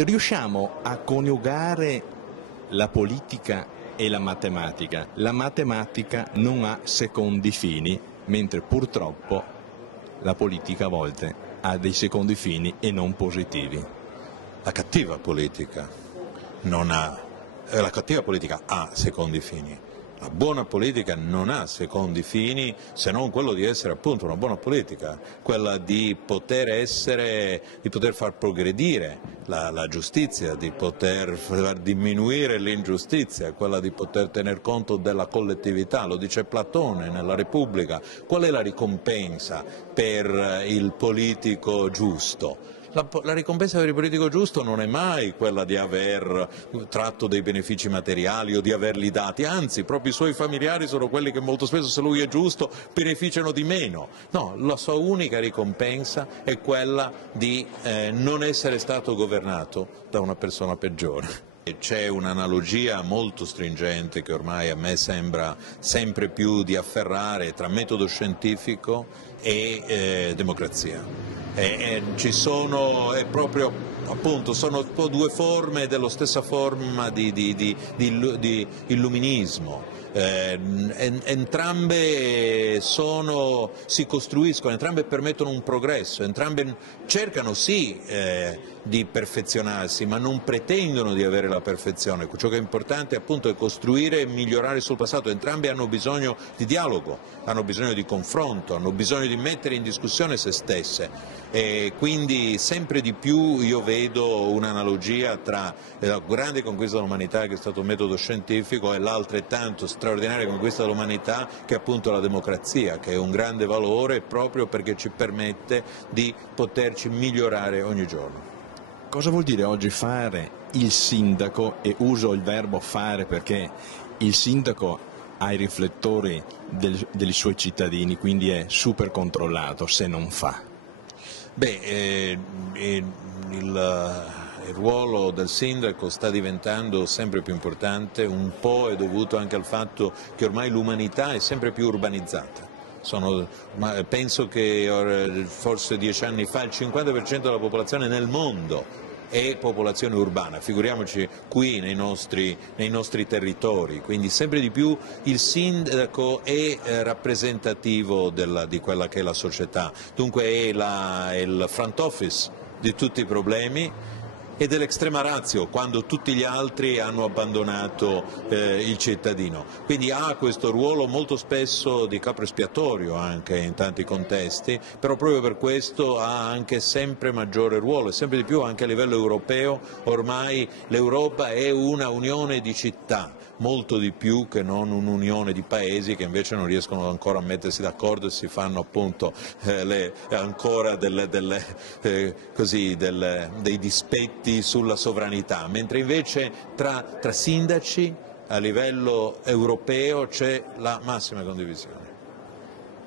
Riusciamo a coniugare la politica e la matematica. La matematica non ha secondi fini, mentre purtroppo la politica a volte ha dei secondi fini e non positivi. La cattiva politica ha secondi fini. La buona politica non ha secondi fini se non quello di essere appunto una buona politica, quella di poter far progredire la giustizia, di poter far diminuire l'ingiustizia, quella di poter tener conto della collettività. Lo dice Platone nella Repubblica. Qual è la ricompensa per il politico giusto? La ricompensa per il politico giusto non è mai quella di aver tratto dei benefici materiali o di averli dati, anzi proprio i suoi familiari sono quelli che molto spesso, se lui è giusto, beneficiano di meno. No, la sua unica ricompensa è quella di non essere stato governato da una persona peggiore. C'è un'analogia molto stringente che ormai a me sembra sempre più di afferrare tra metodo scientifico e democrazia. Sono due forme della stessa forma di illuminismo. Entrambe si costruiscono, entrambe permettono un progresso, entrambe cercano sì di perfezionarsi, ma non pretendono di avere la perfezione. Ciò che è importante appunto è costruire e migliorare sul passato. Entrambe hanno bisogno di dialogo, hanno bisogno di confronto, hanno bisogno di mettere in discussione se stesse. E quindi sempre di più io vedo un'analogia tra la grande conquista dell'umanità, che è stato un metodo scientifico, e l'altrettanto straordinaria conquista dell'umanità che è appunto la democrazia, che è un grande valore proprio perché ci permette di poterci migliorare ogni giorno. Cosa vuol dire oggi fare il sindaco? E uso il verbo fare perché il sindaco ha i riflettori dei suoi cittadini, quindi è super controllato se non fa. Il ruolo del sindaco sta diventando sempre più importante, un po' è dovuto anche al fatto che ormai l'umanità è sempre più urbanizzata. Penso che forse 10 anni fa il 50% della popolazione nel mondo è popolazione urbana, figuriamoci qui nei nostri territori, quindi sempre di più il sindaco è rappresentativo di quella che è la società, dunque è il front office di tutti i problemi e dell'extrema ratio quando tutti gli altri hanno abbandonato il cittadino. Quindi ha questo ruolo molto spesso di capro espiatorio anche in tanti contesti, però proprio per questo ha anche sempre maggiore ruolo e sempre di più anche a livello europeo. Ormai l'Europa è una unione di città, molto di più che non un'unione di paesi che invece non riescono ancora a mettersi d'accordo e si fanno appunto ancora dei dispetti sulla sovranità, mentre invece tra sindaci a livello europeo c'è la massima condivisione.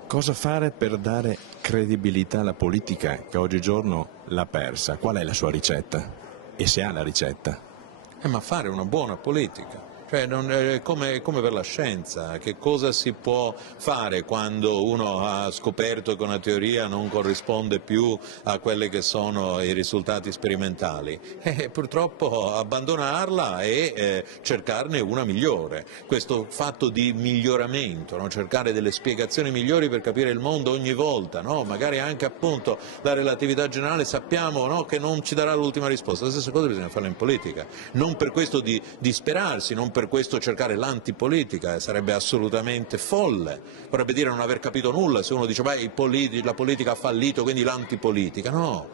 Cosa fare per dare credibilità alla politica che oggigiorno l'ha persa? Qual è la sua ricetta? E se ha la ricetta? Ma fare una buona politica. Cioè, è come per la scienza, che cosa si può fare quando uno ha scoperto che una teoria non corrisponde più a quelli che sono i risultati sperimentali? Purtroppo abbandonarla e cercarne una migliore. Questo fatto di miglioramento, no? Cercare delle spiegazioni migliori per capire il mondo ogni volta, no? Magari anche appunto la relatività generale sappiamo, no, che non ci darà l'ultima risposta, la stessa cosa bisogna farla in politica, non per questo di disperarsi, non per questo cercare l'antipolitica, sarebbe assolutamente folle, vorrebbe dire non aver capito nulla se uno dice beh, la politica ha fallito quindi l'antipolitica, no,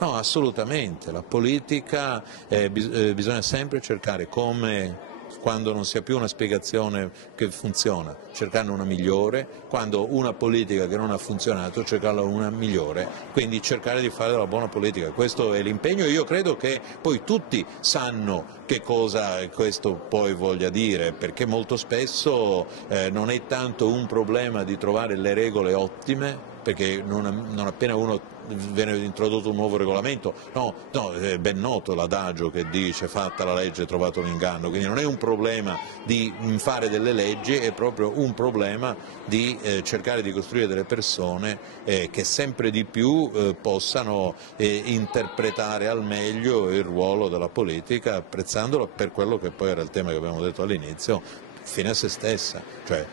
assolutamente, la politica bisogna sempre cercare, come quando non si ha più una spiegazione che funziona, cercarne una migliore, quando una politica che non ha funzionato, cercarla una migliore, quindi cercare di fare della buona politica, questo è l'impegno. Io credo che poi tutti sanno che cosa questo poi voglia dire, perché molto spesso non è tanto un problema di trovare le regole ottime, perché non appena uno viene introdotto un nuovo regolamento, no, è ben noto l'adagio che dice fatta la legge trovato l'inganno, quindi non è un problema di fare delle leggi, è proprio un problema di cercare di costruire delle persone che sempre di più possano interpretare al meglio il ruolo della politica, apprezzandolo per quello che poi era il tema che abbiamo detto all'inizio, fine a se stessa, cioè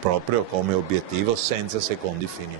proprio come obiettivo senza secondi fini.